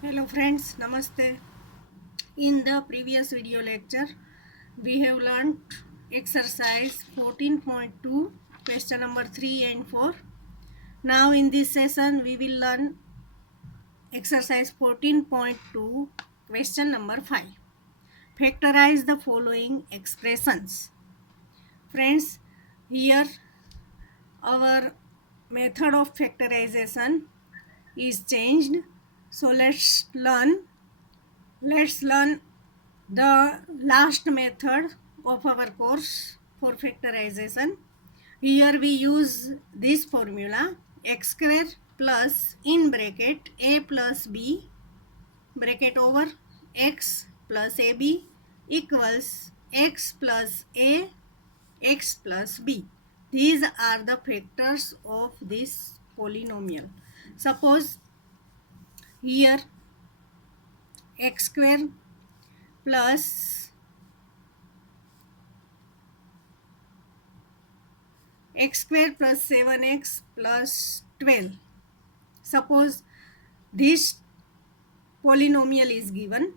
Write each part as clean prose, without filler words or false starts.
Hello friends, Namaste. In the previous video lecture, we have learned exercise 14.2, question number 3 and 4. Now in this session, we will learn exercise 14.2, question number 5. Factorize the following expressions. Friends, here our method of factorization is changed. So let's learn the last method of our course for factorization. Here we use this formula x square plus in bracket a plus b bracket over x plus ab equals x plus a x plus b. These are the factors of this polynomial. Suppose here x square plus x square plus 7x plus 12. Suppose this polynomial is given.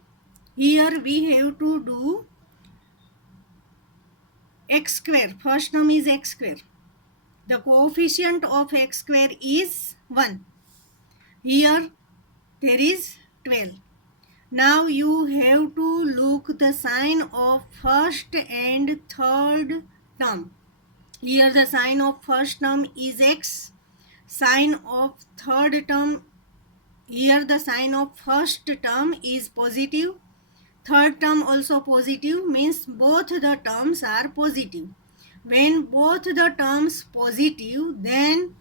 Here we have to do x square. First term is x square. The coefficient of x square is 1. Here there is 12. Now you have to look the sign of first and third term. Here the sign of first term is x. Sign of third term, here the sign of first term is positive. Third term also positive, means both the terms are positive. When both the terms positive, then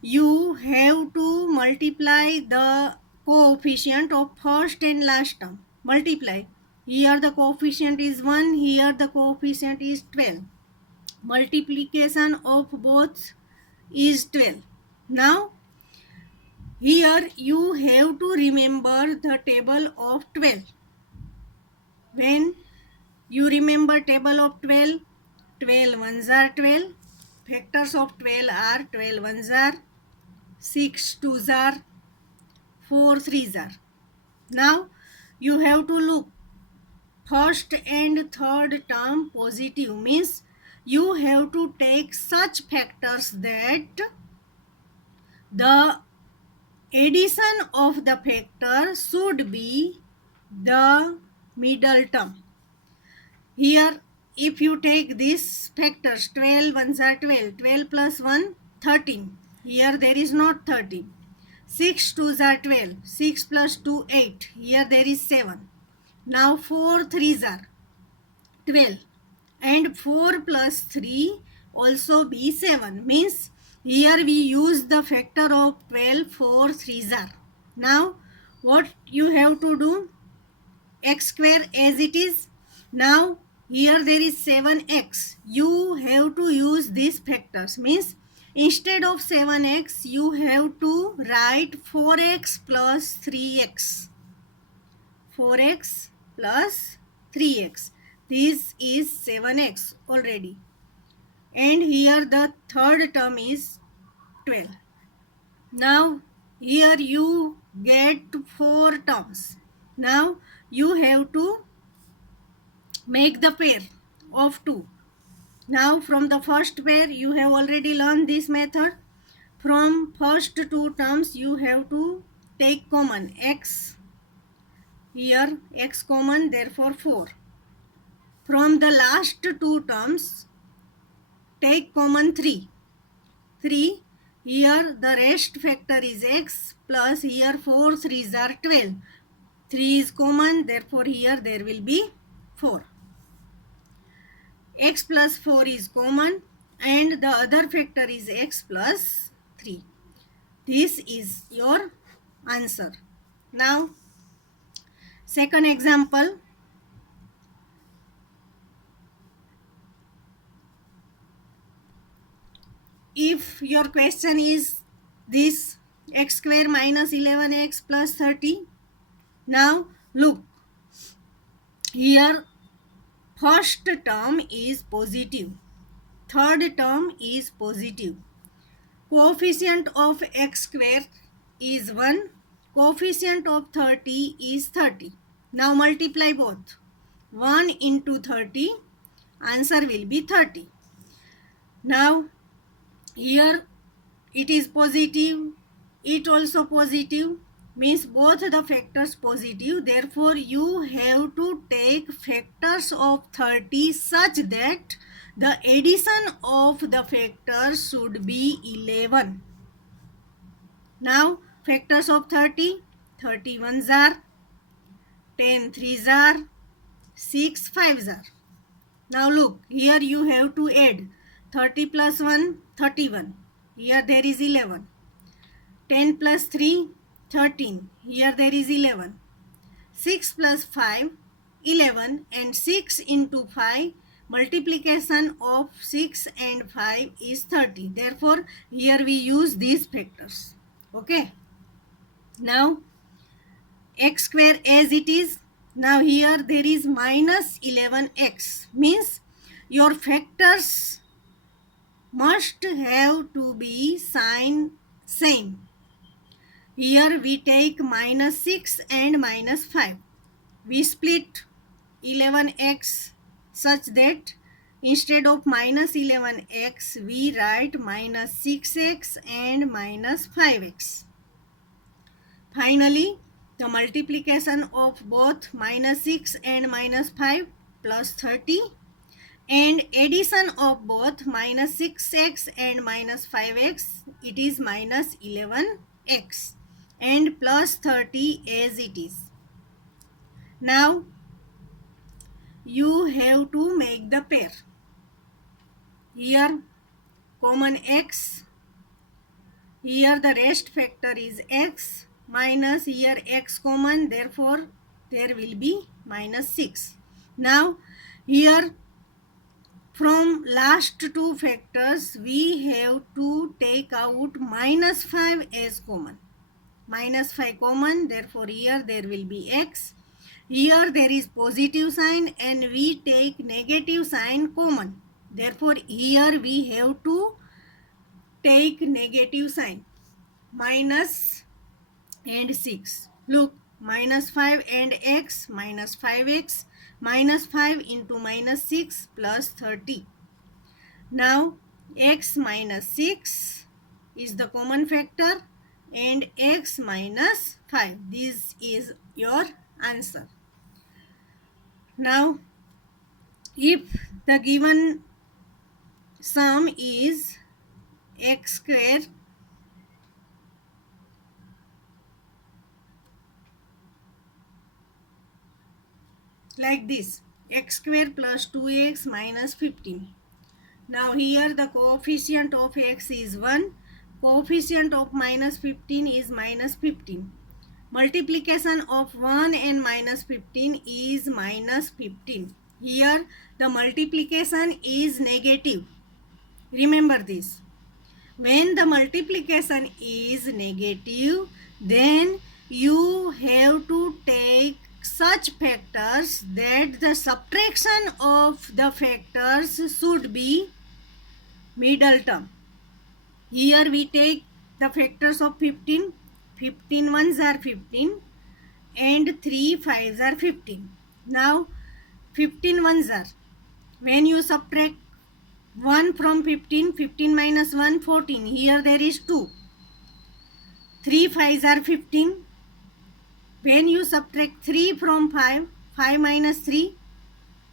you have to multiply the coefficient of first and last term. Multiply. Here the coefficient is 1, here the coefficient is 12. Multiplication of both is 12. Now here you have to remember the table of 12. When you remember table of 12, 12 ones are 12. Factors of 12 are 12 ones are, 6 twos are, 4 threes are. Now you have to look first and third term positive, means you have to take such factors that the addition of the factor should be the middle term. Here if you take these factors, 12 ones are 12, 12 plus 1 13. Here there is not 13. 6 twos are 12, 6 plus 2 8. Here there is 7. Now 4 threes are 12 and 4 plus 3 also be 7, means here we use the factor of 12, 4 threes are. Now what you have to do, x square as it is. Now here there is 7x, you have to use these factors, means instead of 7x you have to write 4x plus 3x. 4x plus 3x. This is 7x already. And here the third term is 12. Now here you get 4 terms. Now you have to make the pair of 2. Now from the first pair you have already learned this method. From first 2 terms you have to take common x. Here x common, therefore 4. From the last 2 terms take common 3. 3. Here the rest factor is x plus here 4 threes are 12. 3 is common, therefore here there will be 4. X plus 4 is common and the other factor is x plus 3. This is your answer. Now second example. If your question is this x square minus 11x plus 30. Now look, here first term is positive, third term is positive. Coefficient of x square is 1, coefficient of 30 is 30. Now multiply both. 1 into 30, answer will be 30. Now here it is positive, it also positive, means both the factors positive. Therefore you have to take factors of 30 such that the addition of the factors should be 11. Now factors of 30, 30 ones are, 10 threes are, 6 fives are. Now look, here you have to add 30 plus 1, 31. Here there is 11. 10 plus 3, 13. Here there is 11. 6 plus 5, 11, and 6 into 5, multiplication of 6 and 5 is 30. Therefore, here we use these factors. Okay. Now, x square as it is. Now here there is minus 11x. Means your factors must have to be sign same. Here we take minus 6 and minus 5. We split 11x such that instead of minus 11x, we write minus 6x and minus 5x. Finally, the multiplication of both minus 6 and minus 5 plus 30 and addition of both minus 6x and minus 5x, it is minus 11x and plus 30 as it is. Now you have to make the pair. Here common x, here the rest factor is x, minus here x common, therefore there will be minus 6. Now here from last two factors we have to take out minus 5 as common. Minus 5 common, therefore here there will be x. Here there is positive sign and we take negative sign common. Therefore here we have to take negative sign. Minus and 6. Look, minus 5 and x, minus 5x, minus 5 into minus 6 plus 30. Now x minus 6 is the common factor and x minus 5. This is your answer. Now, if the given sum is x square like this, x square plus 2x minus 15. Now here the coefficient of x is 1, coefficient of minus 15 is minus 15. Multiplication of 1 and minus 15 is minus 15. Here the multiplication is negative. Remember this. When the multiplication is negative, then you have to take such factors that the subtraction of the factors should be middle term. Here we take the factors of 15. 15 ones are 15 and 3 fives are 15. Now 15 ones are, when you subtract 1 from 15, 15 minus 1, 14. Here there is 2. 3 fives are 15. When you subtract 3 from 5, 5 minus 3,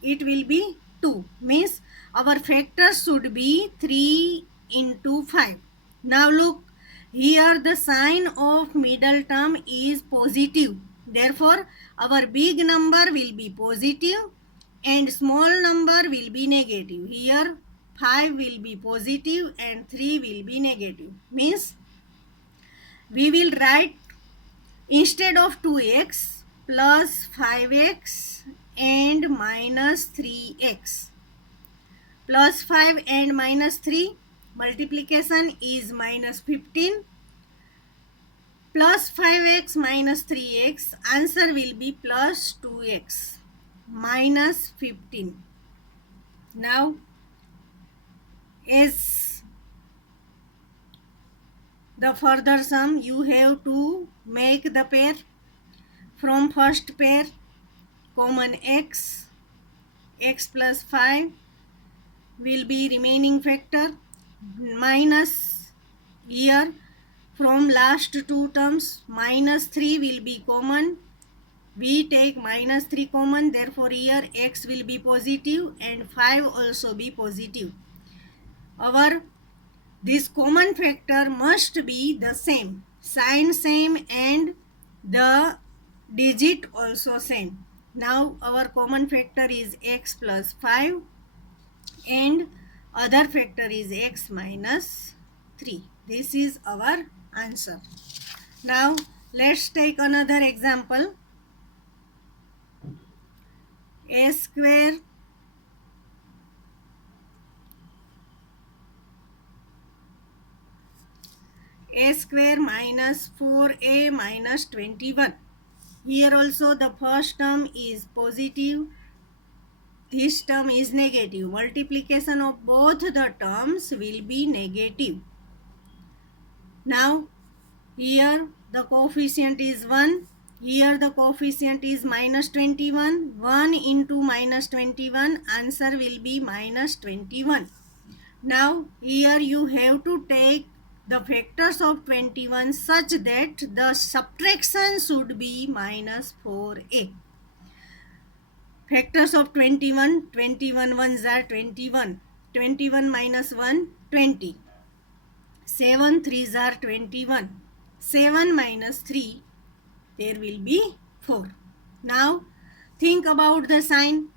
it will be 2. Means our factors should be 3 into 5. Now look, here the sign of middle term is positive. Therefore, our big number will be positive and small number will be negative. Here 5 will be positive and 3 will be negative. Means we will write instead of 2x plus 5x and minus 3x. Plus 5 and minus 3, multiplication is minus 15. Plus 5x minus 3x, answer will be plus 2x minus 15. Now as the further sum, you have to make the pair from first pair common x plus 5 will be remaining factor minus here from last two terms minus 3 will be common. We take minus 3 common, therefore here x will be positive and 5 also be positive. Our this common factor must be the same, sign same and the digit also same. Now our common factor is x plus 5 and other factor is x minus 3. This is our answer. Now let's take another example. A square minus 4a minus 21. Here also the first term is positive, this term is negative. Multiplication of both the terms will be negative. Now here the coefficient is 1, here the coefficient is minus 21. 1 into minus 21, answer will be minus 21. Now here you have to take the factors of 21 such that the subtraction should be minus 4a. Factors of 21, 21 ones are 21. 21 minus 1, 20. 7 threes are 21. 7 minus 3, there will be 4. Now think about the sign.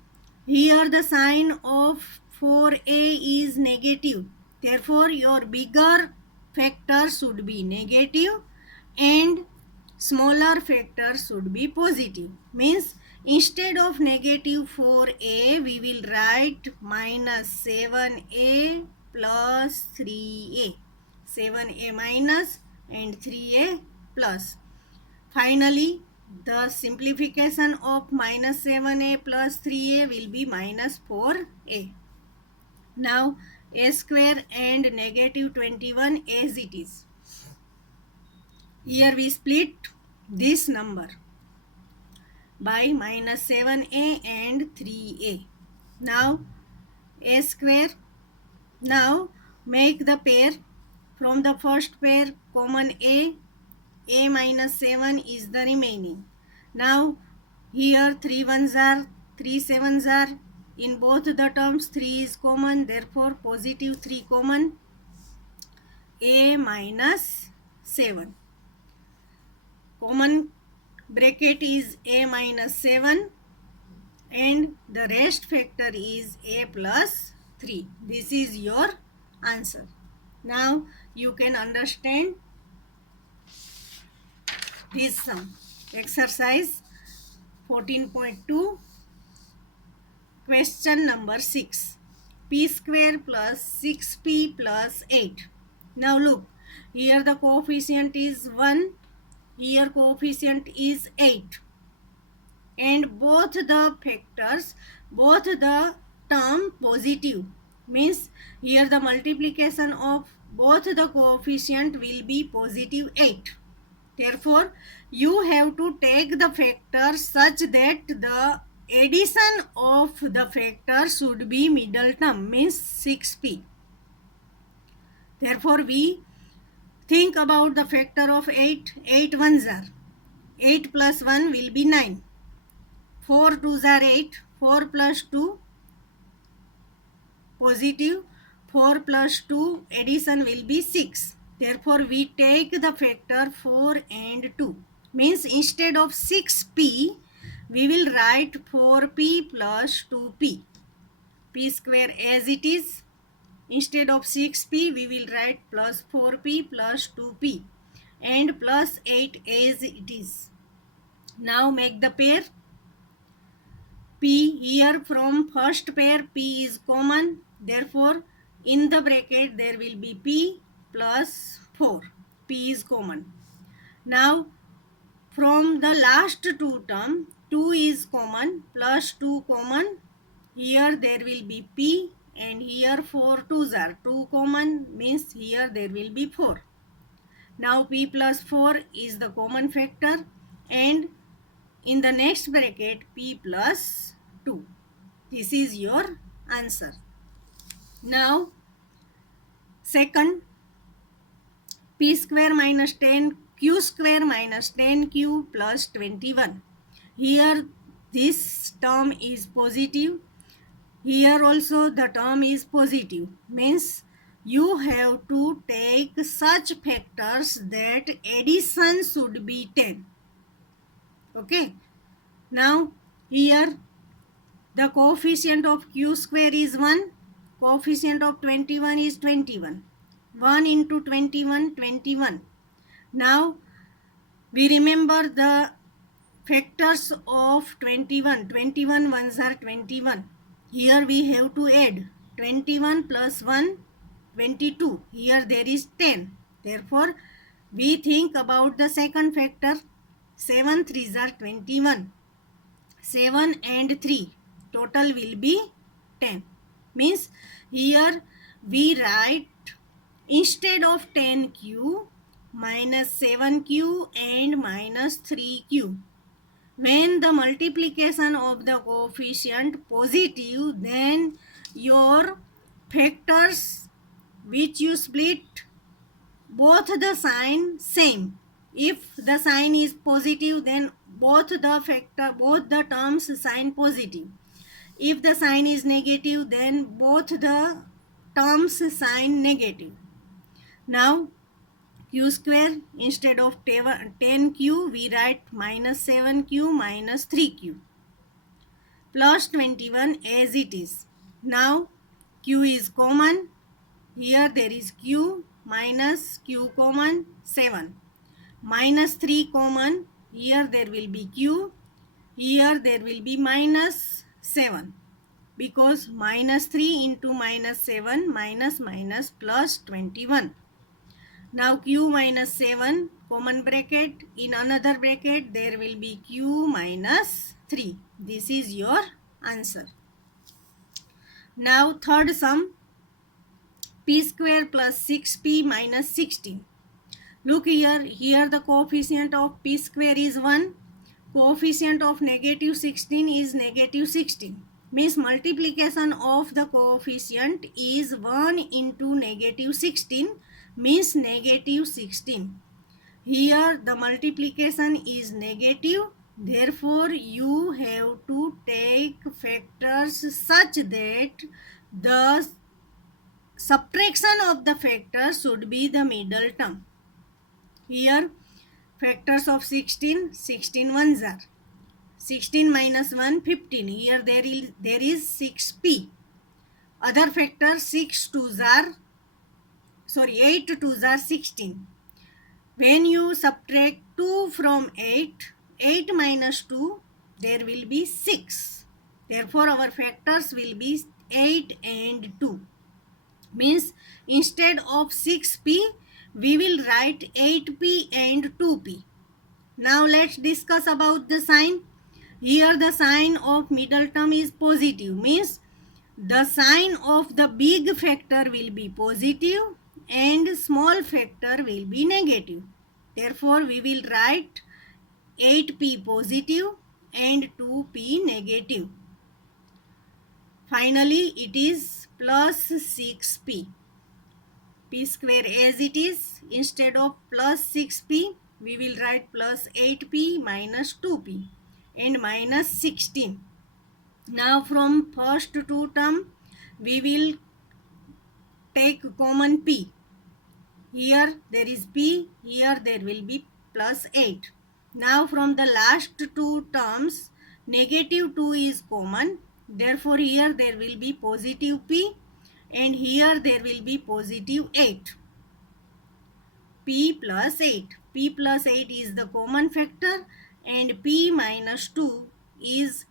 Here the sign of 4a is negative. Therefore your bigger factor should be negative and smaller factor should be positive. Means instead of negative 4a, we will write minus 7a plus 3a. 7a minus and 3a plus. Finally, the simplification of minus 7a plus 3a will be minus 4a. Now a square and negative 21 as it is. Here we split this number by minus 7a and 3a. Now a square. Now make the pair from the first pair common a minus 7 is the remaining. Now here 3 ones are, 3 sevens are, in both the terms 3 is common, therefore positive 3 common, a minus 7. Common bracket is a minus 7 and the rest factor is a plus 3. This is your answer. Now you can understand this sum. Exercise 14.2, question number 6. P square plus 6p plus 8. Now look, here the coefficient is 1, here coefficient is 8. And both the factors, both the term positive. Means here the multiplication of both the coefficient will be positive 8. Therefore, you have to take the factor such that the addition of the factor should be middle term, means 6p. Therefore, we think about the factor of 8. 8 ones are. 8 plus 1 will be 9. 4 twos are 8. 4 plus 2 positive. 4 plus 2 addition will be 6. Therefore, we take the factor 4 and 2. Means instead of 6p, we will write 4p plus 2p. P square as it is. Instead of 6p, we will write plus 4p plus 2p. And plus 8 as it is. Now make the pair. P here from first pair p is common. Therefore, in the bracket there will be p plus 4. P is common. Now from the last two term 2 is common, plus 2 common. Here there will be p and here 4 twos are 2 common, means here there will be 4. Now p plus 4 is the common factor, and in the next bracket p plus 2. This is your answer. Now second, p square minus 10 q square minus 10q plus 21. Here this term is positive. Here also the term is positive. Means you have to take such factors that addition should be 10. Okay. Now here the coefficient of q square is 1. Coefficient of 21 is 21. 1 into 21, 21. Now we remember the factors of 21. 21 ones are 21. Here we have to add 21 plus 1, 22. Here there is 10. Therefore, we think about the second factor. 7 3s are 21. 7 and 3. Total will be 10. Means here we write instead of 10q minus 7q and minus 3q. When the multiplication of the coefficient positive, then your factors which you split, both the sign same. If the sign is positive, then both the terms sign positive. If the sign is negative, then both the terms sign negative. Now q square, instead of 10q we write minus 7q minus 3q plus 21 as it is. Now q is common. Here there is q, minus q common 7, minus 3 common. Here there will be q. Here there will be minus 7, because minus 3 into minus 7 minus plus 21. Now q minus 7 common bracket, in another bracket there will be q minus 3. This is your answer. Now third sum, p square plus 6p minus 16. Look here, here the coefficient of p square is 1. Coefficient of negative 16 is negative 16. Means multiplication of the coefficient is 1 into negative 16, means negative 16. Here the multiplication is negative. Therefore, you have to take factors such that the subtraction of the factors should be the middle term. Here factors of 16, 16 ones are 16 minus 1, 15. Here there is 6p. Other factors 8 2s are 16. When you subtract 2 from 8, 8 minus 2, there will be 6. Therefore, our factors will be 8 and 2. Means instead of 6p, we will write 8p and 2p. Now let's discuss about the sign. Here the sign of middle term is positive. Means the sign of the big factor will be positive and small factor will be negative. Therefore, we will write 8p positive and 2p negative. Finally, it is plus 6p. p square as it is, instead of plus 6p, we will write plus 8p minus 2p and minus 16. Now from first two term, we will take common p. Here there is p, here there will be plus 8. Now from the last two terms, negative 2 is common. Therefore here there will be positive p and here there will be positive 8. p plus 8. p plus 8 is the common factor and p minus 2 is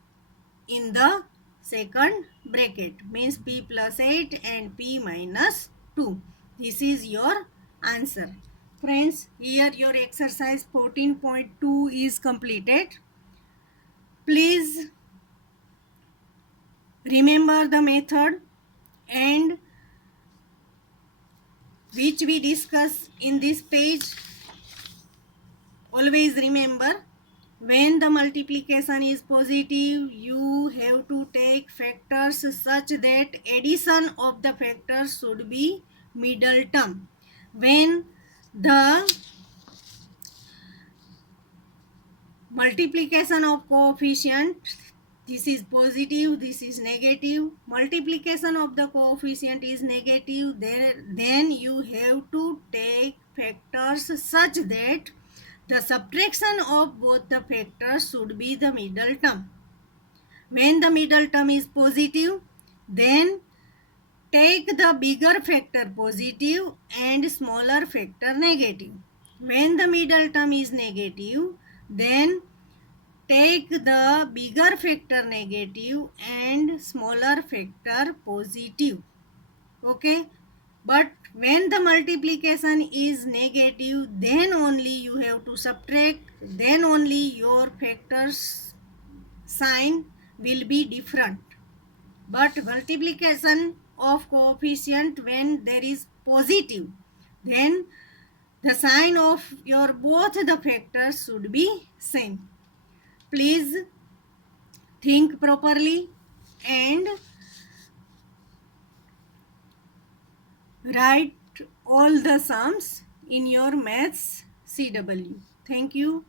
in the second bracket. Means p plus 8 and p minus 2. This is your answer. Friends, here your exercise 14.2 is completed. Please remember the method and which we discuss in this page. always remember, when the multiplication is positive, you have to take factors such that addition of the factors should be middle term. When the multiplication of coefficient, this is positive, this is negative, multiplication of the coefficient is negative, then you have to take factors such that the subtraction of both the factors should be the middle term. When the middle term is positive, then take the bigger factor positive and smaller factor negative. When the middle term is negative, then take the bigger factor negative and smaller factor positive. Okay, but when the multiplication is negative, then only you have to subtract, then only your factors sign will be different. But multiplication of coefficient, when there is positive, then the sign of your both the factors should be same. Please think properly and write all the sums in your maths CW. Thank you.